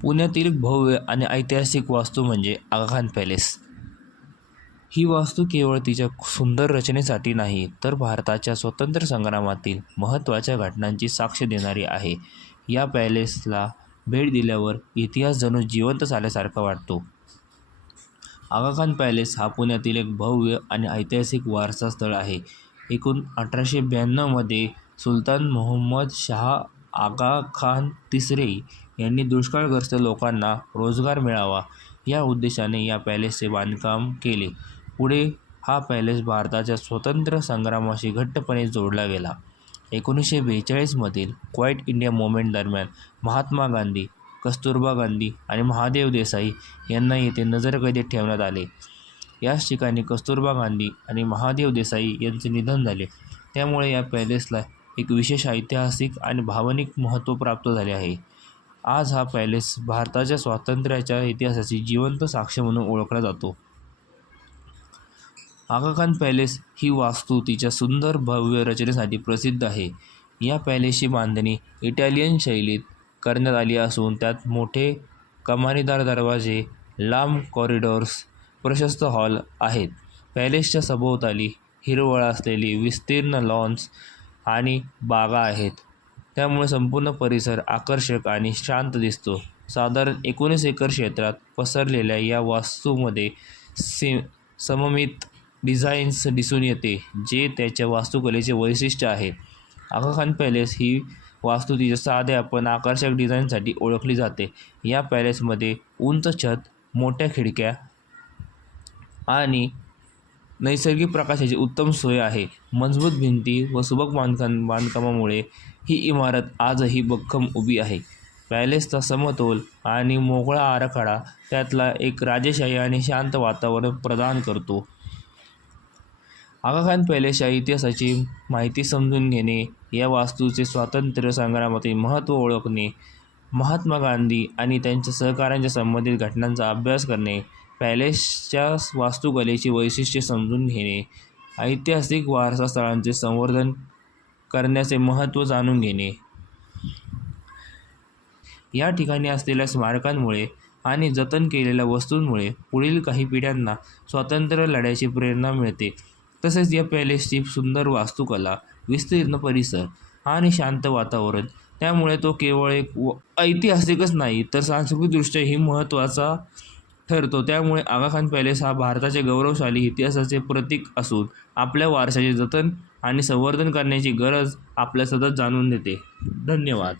पुण्यातील एक भव्य आणि ऐतिहासिक वास्तू म्हणजे आगा खान पॅलेस. ही वास्तू केवळ तिच्या सुंदर रचनेसाठी नाही, तर भारताच्या स्वातंत्र्य संग्रामातील महत्त्वाच्या घटनांची साक्ष देणारी आहे. या पॅलेसला भेट दिल्यावर इतिहास जणू जिवंत झाल्यासारखा वाटतो. आगा खान पॅलेस हा पुण्यातील एक भव्य आणि ऐतिहासिक वारसा स्थळ आहे. 1892 मध्ये सुलतान मोहम्मद शाह आगा खान तिसरे यांनी दुष्काळग्रस्त लोकांना रोजगार मिळावा या उद्देशाने या पॅलेसचे बांधकाम केले. पुढे हा पॅलेस भारताच्या स्वातंत्र्य संग्रामाशी घट्टपणे जोडला गेला. 1942 मधील क्वाईट इंडिया मूव्हमेंट दरम्यान महात्मा गांधी, कस्तुरबा गांधी आणि महादेव देसाई यांना येथे नजरकैदेत ठेवण्यात आले. याच ठिकाणी कस्तुरबा गांधी आणि महादेव देसाई यांचे निधन झाले. त्यामुळे या पॅलेसला एक विशेष ऐतिहासिक आणि भावनिक महत्त्व प्राप्त झाले आहे. आज हा पॅलेस भारताच्या स्वातंत्र्याच्या इतिहासाची जिवंत साक्ष म्हणून ओळखला जातो. आगा खान पॅलेस ही वास्तू तिच्या सुंदर भव्य रचनेसाठी प्रसिद्ध आहे. या पॅलेसची बांधणी इटालियन शैलीत करण्यात आली असून त्यात मोठे कमानीदार दरवाजे, लांब कॉरिडॉर्स, प्रशस्त हॉल आहेत. पॅलेसच्या सभोवताली हिरवळ असलेली विस्तीर्ण लॉन्स आणि बागा आहेत. त्यामुळे संपूर्ण परिसर आकर्षक आणि शांत दिसतो. साधारण 19 एकर क्षेत्रात पसरलेल्या या वास्तूमध्ये सममित डिझाईन्स दिसून येते, जे त्याच्या वास्तुकलेचे वैशिष्ट्य आहे. आगा खान पॅलेस ही वास्तू तिच्या साध्या पण आकर्षक डिझाईनसाठी ओळखली जाते. या पॅलेसमध्ये उंच छत, मोठ्या खिडक्या आणि नैसर्गिक प्रकाशाची उत्तम सोय आहे. मजबूत भिंती व सुबक बांधकामामुळे ही इमारत आजही भक्कम उभी आहे. पॅलेसचा समतोल आणि मोकळा आराखडा त्यातला एक राजेशाही आणि शांत वातावरण प्रदान करतो. आगा खान पॅलेसच्या इतिहासाची माहिती समजून घेणे, या वास्तूचे स्वातंत्र्य संग्रामातील महत्त्व ओळखणे, महात्मा गांधी आणि त्यांच्या सहकाऱ्यांच्या संबंधित घटनांचा अभ्यास करणे, पॅलेसच्या वास्तुकलेची वैशिष्ट्ये समजून घेणे, ऐतिहासिक वारसा स्थळांचे संवर्धन करण्याचे महत्त्व जाणून घेणे. या ठिकाणी असलेल्या स्मारकांमुळे आणि जतन केलेल्या वस्तूंमुळे पुढील काही पिढ्यांना स्वातंत्र्य लढ्याची प्रेरणा मिळते. तसेच या पॅलेसची सुंदर वास्तुकला, विस्तीर्ण परिसर आणि शांत वातावरण त्यामुळे तो केवळ एक ऐतिहासिकच नाही, तर सांस्कृतिकदृष्ट्याही महत्त्वाचा ठरतो. त्यामुळे आगा खान पॅलेस हा भारताच्या गौरवशाली इतिहासाचे प्रतीक असून आपल्या वारशाचे जतन आणि संवर्धन करण्याची गरज आपल्या सतत जाणून देते. धन्यवाद.